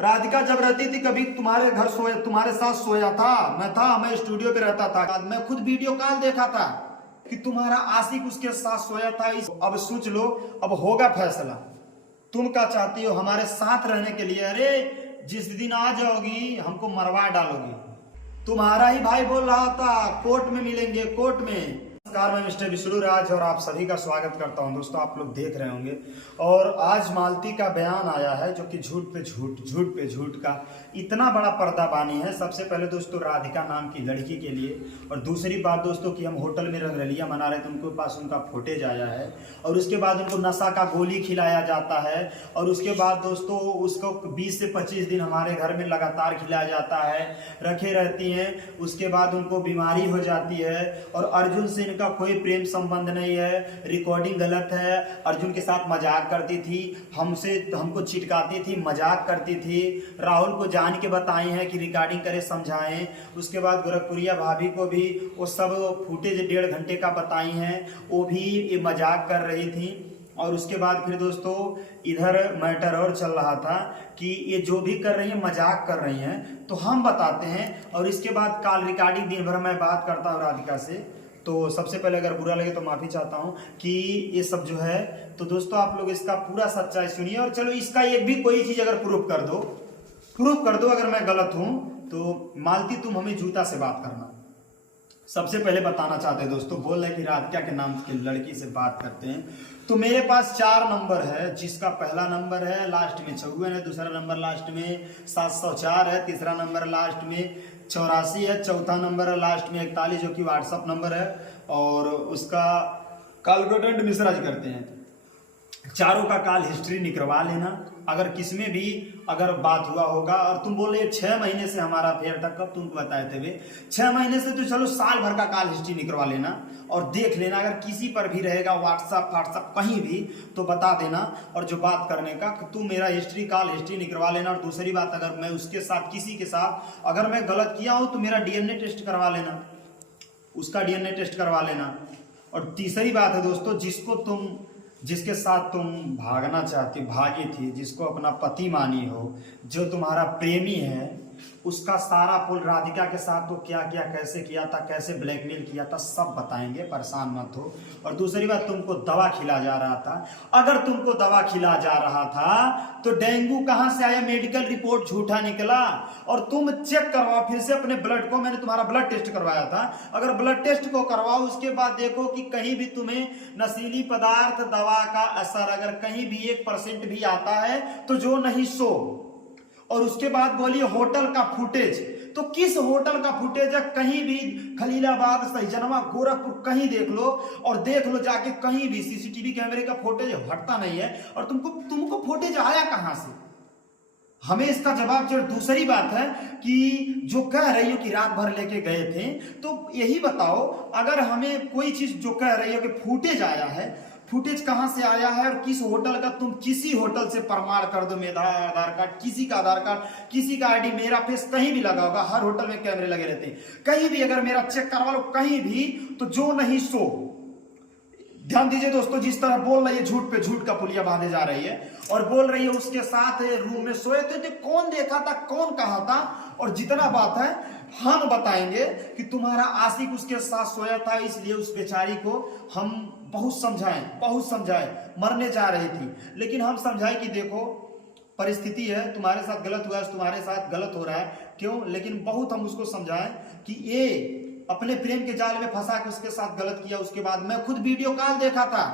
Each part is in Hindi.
राधिका जब रहती थी कभी तुम्हारे घर सोया, तुम्हारे साथ सोया था, मैं स्टूडियो पे रहता था, मैं खुद वीडियो कॉल देखा था कि तुम्हारा आशिक उसके साथ सोया था। अब सोच लो, अब होगा फैसला। तुम क्या चाहती हो हमारे साथ रहने के लिए? अरे जिस दिन आ जाओगी हमको मरवा डालोगी। तुम्हारा ही भाई बोल रहा था कोर्ट में मिलेंगे, कोर्ट में। नमस्कार, मैं मिस्टर विष्णु राज और आप सभी का स्वागत करता हूं। दोस्तों, आप लोग देख रहे होंगे और आज मालती का बयान आया है जो कि झूठ पे झूठ, झूठ पे झूठ का इतना बड़ा पर्दाबानी है। सबसे पहले दोस्तों राधिका नाम की लड़की के लिए, और दूसरी बात दोस्तों कि हम होटल में रंगरलिया मना रहे थे, उनके पास उनका फुटेज आया है और उसके बाद उनको नशा का गोली खिलाया जाता है और उसके बाद दोस्तों उसको 20 से 25 दिन हमारे घर में लगातार खिलाया जाता है, रखे रहती हैं। उसके बाद उनको बीमारी हो जाती है और अर्जुन से का कोई प्रेम संबंध नहीं है, रिकॉर्डिंग गलत है। अर्जुन के साथ मजाक करती थी, हमको चिटकाती थी, मजाक करती थी। राहुल को जान के बताई है कि रिकॉर्डिंग करे, समझाएं। उसके बाद गोरखपुरिया भाभी को भी वो सब फुटेज 1.5 घंटे का बताई हैं, वो भी ये मजाक कर रही थी। और उसके बाद फिर दोस्तों इधर मैटर और चल रहा था कि ये जो भी कर रही है मजाक कर रही हैं, तो हम बताते हैं। और इसके बाद कॉल रिकॉर्डिंग दिन भर मैं बात करता हूँ राधिका से। तो सबसे पहले अगर बुरा लगे तो माफी चाहता हूं कि ये सब जो है, तो दोस्तों आप लोग इसका पूरा सच्चाई सुनिए। और चलो इसका एक भी कोई चीज अगर प्रूफ कर दो अगर मैं गलत हूं तो मालती तुम हमें जूता से बात करना। सबसे पहले बताना चाहते हैं दोस्तों, बोल रहे कि राधिका के नाम की लड़की से बात करते हैं, तो मेरे पास 4 नंबर है, जिसका पहला नंबर है लास्ट में 54 है, दूसरा नंबर लास्ट में 704 है, तीसरा नंबर लास्ट में 84 है, चौथा नंबर लास्ट में 41 जो कि व्हाट्सअप नंबर है, और उसका कॉल अटेंड मिश्रा जी करते हैं। चारों का कॉल हिस्ट्री निकलवा लेना अगर किसमें भी अगर बात हुआ होगा। और तुम बोल रहे 6 महीने से हमारा अफेयर था, कब तुमको बताए थे वे 6 महीने से, तो चलो साल भर का कॉल हिस्ट्री निकलवा लेना और देख लेना। अगर किसी पर भी रहेगा व्हाट्सअप कहीं भी तो बता देना, और जो बात करने का तुम मेरा हिस्ट्री कॉल हिस्ट्री निकलवा लेना। और दूसरी बात, अगर मैं उसके साथ किसी के साथ अगर मैं गलत किया हूं तो मेरा डीएनए टेस्ट करवा लेना, उसका डीएनए टेस्ट करवा लेना। और तीसरी बात है दोस्तों, जिसके साथ तुम भागना चाहती, भागी थी, जिसको अपना पति मानी हो, जो तुम्हारा प्रेमी है, उसका सारा पुल राधिका के साथ तो क्या किया, कैसे किया था, कैसे ब्लैकमेल किया था, सब बताएंगे, परेशान मत हो। और दूसरी बात, तुमको दवा खिला जा रहा था। अगर तुमको दवा खिला जा रहा था तो डेंगू कहां से आया? मेडिकल रिपोर्ट झूठा निकला। और तुम चेक करवाओ फिर से अपने ब्लड को, मैंने तुम्हारा ब्लड टेस्ट करवाया था, अगर ब्लड टेस्ट को करवाओ उसके बाद देखो कि कहीं भी तुम्हें नशीली पदार्थ दवा का असर अगर कहीं भी 1% भी आता है तो जो नहीं सो। और उसके बाद बोलिए होटल का फुटेज, तो किस होटल का फुटेज है? कहीं भी खलीलाबाद, सहीजनवा, गोरखपुर कहीं देख लो, और देख लो जाके कहीं भी सीसीटीवी कैमरे का फुटेज हटता नहीं है। और तुमको फुटेज आया कहां से? हमें इसका जवाब चाहिए। दूसरी बात है कि जो कह रही हो कि रात भर लेके गए थे, तो यही बताओ, अगर हमें कोई चीज जो कह रही हो कि फुटेज आया है, फुटेज कहां से आया है और किस होटल का? तुम किसी होटल से प्रमाण कर दो, मेरा आधार कार्ड, किसी का आधार कार्ड, किसी का आईडी, मेरा फेस कहीं भी लगा होगा, हर होटल में कैमरे लगे रहते हैं, कहीं भी अगर मेरा चेक करवा लो कहीं भी, तो जो नहीं सो। ध्यान दीजिए दोस्तों, जिस तरह बोल रही है झूठ पे झूठ का पुलिया बांधे जा रही है, और बोल रही है उसके साथ रूम में सोए थे, तो कौन देखा था, कौन कहा था? और जितना बात है हम बताएंगे कि तुम्हारा आशिक उसके साथ सोया था, इसलिए उस बेचारी को हम बहुत समझाएं, मरने जा रही थी, लेकिन हम समझाएं कि देखो परिस्थिति है, तुम्हारे साथ गलत हुआ है, तुम्हारे साथ गलत हो रहा है, क्यों? लेकिन बहुत हम उसको समझाएं कि ये अपने प्रेम के जाल में फंसा के उसके साथ गलत किया। उसके बाद मैं खुद वीडियो कॉल देखा था,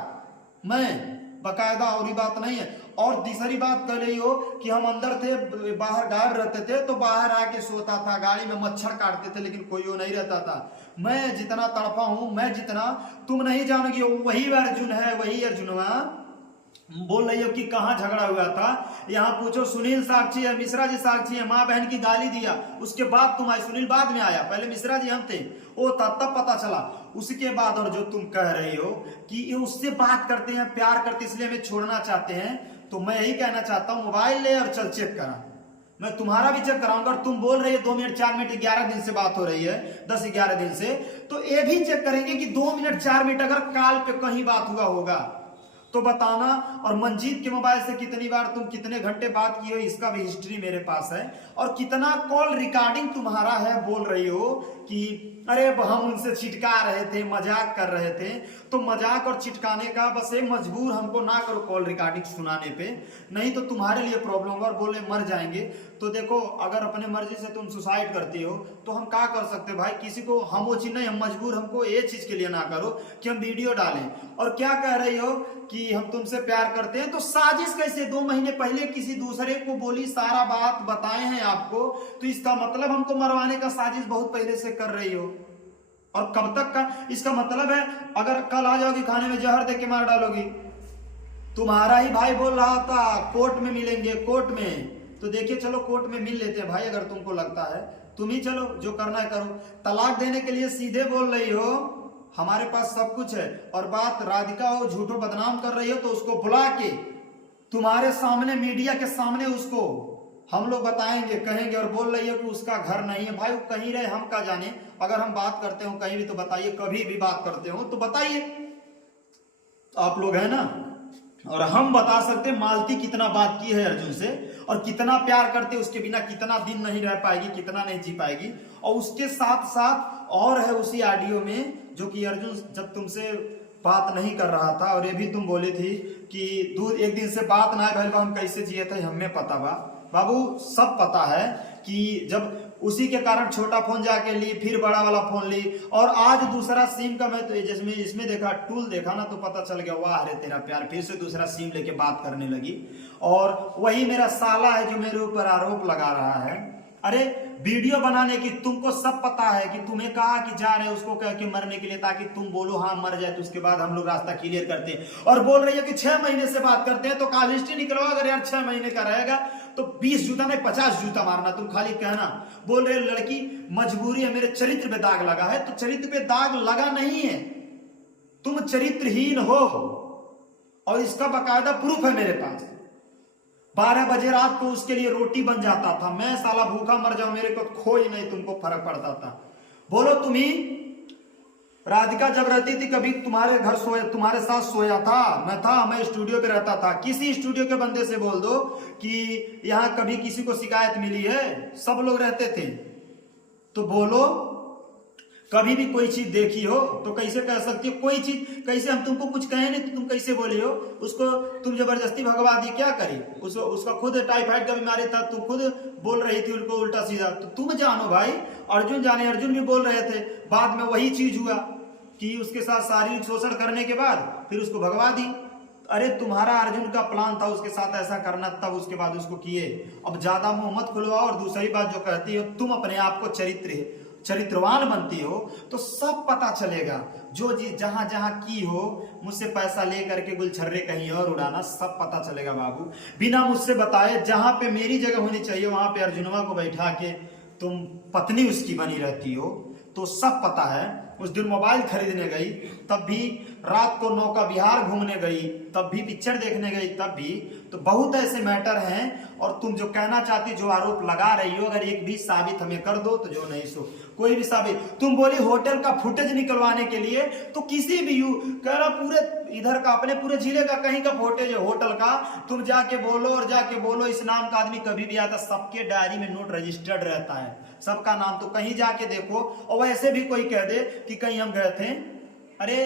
मैं बकायदा, और ये बात नहीं है। और तीसरी बात कह रही हो कि हम अंदर थे, बाहर गायब रहते थे, तो बाहर आके सोता था, गाड़ी में मच्छर काटते थे, लेकिन कोई वो नहीं रहता था। मैं जितना तड़पा हूं, मैं जितना, तुम नहीं जानोगे, वही अर्जुन है, वही अर्जुनवा। बोल रही हो कि कहाँ झगड़ा हुआ था, यहाँ पूछो, सुनील साक्षी है, मिश्रा जी साक्षी है, माँ बहन की गाली दिया, उसके बाद तुम आए, सुनील बाद में आया, पहले मिश्रा जी हम थे, वो था तब पता चला, उसके बाद। और जो तुम कह रही हो कि ये उससे बात करते हैं, प्यार करते इसलिए हमें छोड़ना चाहते हैं, तो मैं यही कहना चाहता हूँ, मोबाइल ले और चल चेक करा, मैं तुम्हारा भी चेक कराऊंगा। और तुम बोल रही है 2 मिनट 4 मिनट, 11 दिन से बात हो रही है, 10-11 दिन से, तो ये भी चेक करेंगे कि 2 मिनट 4 मिनट अगर कॉल पे कहीं बात हुआ होगा तो बताना। और मंजीत के मोबाइल से कितनी बार तुम कितने घंटे बात किए हो इसका भी हिस्ट्री मेरे पास है। और कितना कॉल रिकॉर्डिंग तुम्हारा है, बोल रही हो कि अरे हम उनसे चिटका रहे थे, मजाक कर रहे थे। तो मजाक और चिटकाने का बस एक मजबूर हमको ना करो कॉल रिकॉर्डिंग सुनाने पे, नहीं तो तुम्हारे लिए प्रॉब्लम होगा और बोले मर जाएंगे। तो देखो अगर अपने मर्जी से तुम सुसाइड करती हो तो हम क्या कर सकते भाई, किसी को हम वो चीज नहीं, हम मजबूर, हमको ये चीज के लिए ना करो कि हम वीडियो डालें। और क्या कह रही हो कि हम तुमसे प्यार करते हैं, तो साजिश कैसे 2 महीने पहले किसी दूसरे को बोली, सारा बात बताए हैं आपको, तो इसका मतलब हमको मरवाने का साजिश बहुत पहले से कर रही हो। और कब तक का इसका मतलब है, अगर कल आ जाओगी खाने में जहर दे के मार डालोगी। तुम्हारा ही भाई बोल रहा था कोर्ट में मिलेंगे, कोर्ट में, तो देखिए चलो कोर्ट में मिल लेते हैं भाई, अगर तुमको लगता है तुम ही चलो, जो करना है करो। तलाक देने के लिए सीधे बोल रही हो हमारे पास सब कुछ है, और बात राधिका हो झूठो बदनाम कर रही हो तो उसको बुला के तुम्हारे सामने मीडिया के सामने उसको हम लोग बताएंगे, कहेंगे। और बोल रही हो कि उसका घर नहीं है, भाई वो कहीं रहे हम क्या जाने, अगर हम बात करते हो कहीं भी तो बताइए, कभी भी बात करते हो तो बताइए, आप लोग है ना। और हम बता सकते मालती कितना बात की है अर्जुन से और कितना प्यार करते, उसके बिना कितना दिन नहीं रह पाएगी, कितना नहीं जी पाएगी। और उसके साथ साथ और है उसी ऑडियो में, जो कि अर्जुन जब तुमसे बात नहीं कर रहा था और ये भी तुम बोले थी कि दूर एक दिन से बात ना भैल हम कैसे जिए थे, हमें पता बा बाबू, सब पता है कि जब उसी के कारण छोटा फोन जाके ली, फिर बड़ा वाला फोन ली, और आज दूसरा सिम का मैं तो जिसमें इसमें देखा टूल देखा ना तो पता चल गया वाह अरे तेरा प्यार, फिर से दूसरा सिम लेके बात करने लगी। और वही मेरा साला है जो मेरे ऊपर आरोप लगा रहा है। अरे वीडियो बनाने की तुमको सब पता है कि तुम्हें कहा कि जा रहे उसको कह के मरने के लिए, ताकि तुम बोलो हाँ मर जाए, तो उसके बाद हम लोग रास्ता क्लियर करते हैं। और बोल रही है कि 6 महीने से बात करते हैं, तो कॉल हिस्ट्री निकलवा, अगर यार 6 महीने का रहेगा तो 20 जूता नहीं 50 जूता मारना, तुम खाली कहना। बोल रहे लड़की मजबूरी है, मेरे चरित्र पे दाग लगा है, तो चरित्र पे दाग लगा नहीं है, तुम चरित्रहीन हो, और इसका बकायदा प्रूफ है मेरे पास। 12 बजे रात को उसके लिए रोटी बन जाता था, मैं साला भूखा मर जाऊं, मेरे को कोई नहीं, तुमको फर्क पड़ता था। बोलो तुम ही, राधिका जब रहती थी कभी तुम्हारे घर सोया, तुम्हारे साथ सोया था, मैं स्टूडियो पे रहता था। किसी स्टूडियो के बंदे से बोल दो कि यहाँ कभी किसी को शिकायत मिली है, सब लोग रहते थे। तो बोलो कभी भी कोई चीज देखी हो तो कैसे कह सकती हो, कोई चीज कैसे, हम तुमको कुछ कहे नहीं तो तुम कैसे बोले हो, उसको तुम जबरदस्ती भगवा दी, क्या करी, उसका खुद टाइफाइड का बीमारी था, तुम खुद बोल रही थी उनको उल्टा सीधा, तो तुम जानो भाई, अर्जुन जाने, अर्जुन भी बोल रहे थे। बाद में वही चीज हुआ कि उसके साथ शारीरिक शोषण करने के बाद फिर उसको भगवा दी। अरे तुम्हारा अर्जुन का प्लान था उसके साथ ऐसा करना, तब उसके बाद उसको किए। अब ज्यादा मुंह मत खुलवाओ, और दूसरी बात जो कहती हो तुम अपने आप को चरित्रवान बनती हो तो सब पता चलेगा, जो चीज जहां जहां की हो, मुझसे पैसा ले करके गुलछर्रे कहीं और उड़ाना, सब पता चलेगा बाबू, बिना मुझसे बताए। जहां पे मेरी जगह होनी चाहिए वहां पे अर्जुनवा को बैठा के तुम पत्नी उसकी बनी रहती हो, तो सब पता है। उस दिन मोबाइल खरीदने गई, तब भी रात को नौका विहार घूमने गई, तब भी पिक्चर देखने गई, तब भी। तो बहुत ऐसे मैटर हैं, और तुम जो कहना चाहती, जो आरोप लगा रही हो, अगर एक भी साबित हमें कर दो तो जो नहीं सो कोई भी साबित। तुम बोली होटल का फुटेज निकलवाने के लिए, तो किसी भी कह रहा पूरे इधर का, अपने पूरे जिले का कहीं का फुटेज है होटल का, तुम जाके बोलो, और जाके बोलो इस नाम का आदमी कभी भी आता, सबके डायरी में नोट रजिस्टर्ड रहता है, सबका नाम, तो कहीं जाके देखो। और वैसे भी कोई कह दे कि कहीं हम गए थे, अरे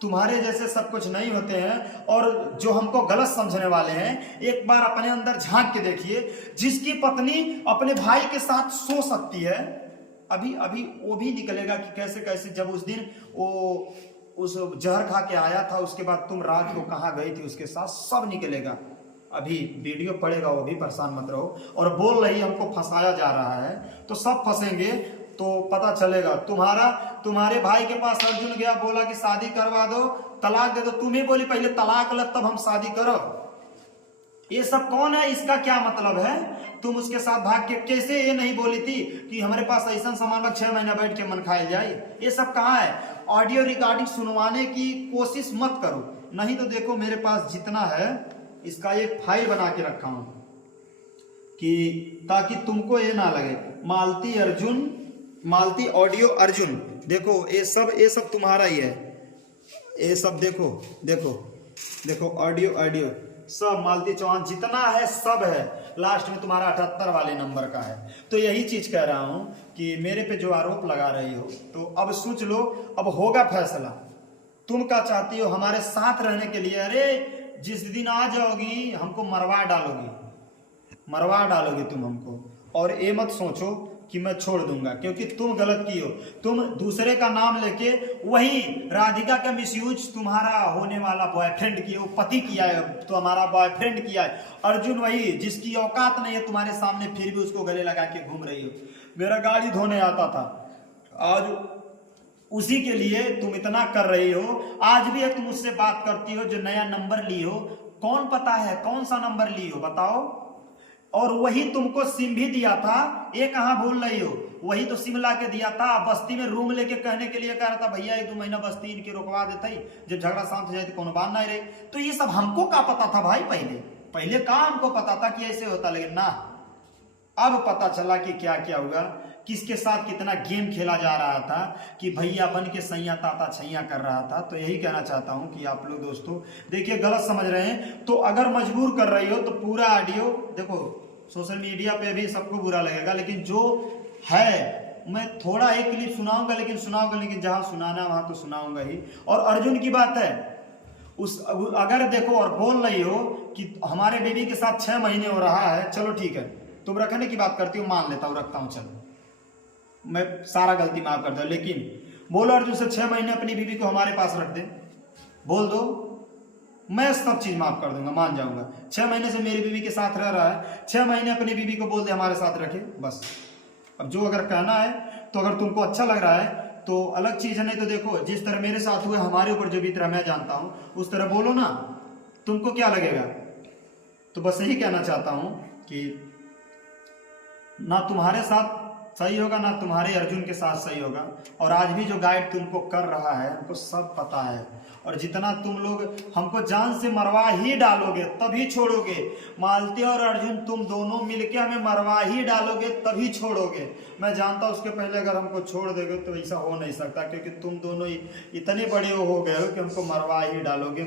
तुम्हारे जैसे सब कुछ नहीं होते हैं। और जो हमको गलत समझने वाले हैं, एक बार अपने अंदर झांक के देखिए, जिसकी पत्नी अपने भाई के साथ सो सकती है, अभी अभी वो भी निकलेगा कि कैसे कैसे, जब उस दिन वो उस जहर खा के आया था, उसके बाद तुम रात को कहाँ गई थी उसके साथ, सब निकलेगा। अभी वीडियो पड़ेगा, वो भी परेशान मत रहो। और बोल रही हमको फंसाया जा रहा है, तो सब फंसेंगे, तो पता चलेगा। तुम्हारे भाई के पास अर्जुन गया, बोला कि शादी करवा दो, तलाक दे दो, तुम्हें बोली पहले तलाक लग तब हम शादी करो। ये सब कौन है, इसका क्या मतलब है? तुम उसके साथ भाग के कैसे ये नहीं बोली थी कि हमारे पास ऐसा सामान में 6 महीना बैठ के मन खाए जाए? ये सब कहाँ है? ऑडियो रिकॉर्डिंग सुनवाने की कोशिश मत करो, नहीं तो देखो मेरे पास जितना है इसका एक फाइल बना के रखा हूं, कि ताकि तुमको ये ना लगे मालती अर्जुन, मालती ऑडियो अर्जुन। देखो ये सब तुम्हारा ही है, ये सब देखो, देखो ऑडियो ऑडियो सब मालती चौहान जितना है सब है, लास्ट में तुम्हारा 78 वाले नंबर का है। तो यही चीज कह रहा हूं कि मेरे पे जो आरोप लगा रही हो, तो अब सोच लो, अब होगा फैसला। तुम क्या चाहती हो हमारे साथ रहने के लिए? अरे जिस दिन आ जाओगी हमको मरवा डालोगी तुम हमको। और ये मत सोचो कि मैं छोड़ दूंगा, क्योंकि तुम गलत की हो। तुम दूसरे का नाम लेके वही राधिका का मिसयूज तुम्हारा होने वाला बॉयफ्रेंड किया, वो पति किया है, तो हमारा बॉयफ्रेंड किया है। अर्जुन वही जिसकी औकात नहीं है तुम्हारे सामने, फिर भी उसको गले लगा के घूम रही हो। मेरा गाड़ी धोने आता था, आज उसी के लिए तुम इतना कर रही हो। आज भी तुम मुझसे बात करती हो, जो नया नंबर ली हो, कौन पता है कौन सा नंबर ली हो बताओ? और वही तुमको सिम भी दिया था, ये कहां भूल रही हो? वही तो सिम ला के दिया था, बस्ती में रूम लेके कहने के लिए कह रहा था भैया 1-2 महीना बस्ती इनके रोकवा देते ही, जब झगड़ा शांत हो जाए तो कोनो बात नहीं रही। तो ये सब हमको क्या पता था भाई? पहले का हमको पता था कि ऐसे होता, लेकिन ना, अब पता चला कि क्या क्या हुआ, किसके साथ कितना गेम खेला जा रहा था, कि भैया बन के सैया ताता छैया कर रहा था। तो यही कहना चाहता हूं कि आप लोग दोस्तों देखिए, गलत समझ रहे हैं तो अगर मजबूर कर रही हो तो पूरा ऑडियो देखो। सोशल मीडिया पे भी सबको बुरा लगेगा, लेकिन जो है मैं थोड़ा एक क्लिप सुनाऊंगा, लेकिन जहां सुनाना वहां तो सुनाऊंगा ही। और अर्जुन की बात है, अगर देखो और बोल रही हो कि हमारे बेबी के साथ 6 महीने हो रहा है, चलो ठीक है, तुम रखने की बात करती हो, मान लेता हूं, रखता हूं, चलो मैं सारा गलती माफ कर दूं, लेकिन बोलो अर्जुन से 6 महीने अपनी बीबी को हमारे पास रख दे, बोल दो, मैं सब चीज माफ कर दूंगा, मान जाऊंगा। 6 महीने से मेरी बीबी के साथ रह रहा है, 6 महीने अपनी बीबी को बोल दे हमारे साथ रखे, बस। अब जो अगर कहना है तो अगर तुमको अच्छा लग रहा है तो अलग चीज है, नहीं तो देखो जिस तरह मेरे साथ हुए, हमारे ऊपर जो बीत रहा मैं जानता हूं, उस तरह बोलो ना, तुमको क्या लगेगा? तो बस यही कहना चाहता हूं कि ना तुम्हारे साथ सही होगा, ना तुम्हारे अर्जुन के साथ सही होगा। और आज भी जो गाइड तुमको कर रहा है हमको सब पता है, और जितना तुम लोग हमको जान से मरवा ही डालोगे तभी छोड़ोगे। मालती और अर्जुन तुम दोनों मिलके हमें मरवा ही डालोगे तभी छोड़ोगे। मैं जानता हूं उसके पहले अगर हमको छोड़ दोगे तो ऐसा हो नहीं सकता, क्योंकि तुम दोनों इतने बड़े हो गए हो कि हमको मरवा ही डालोगे।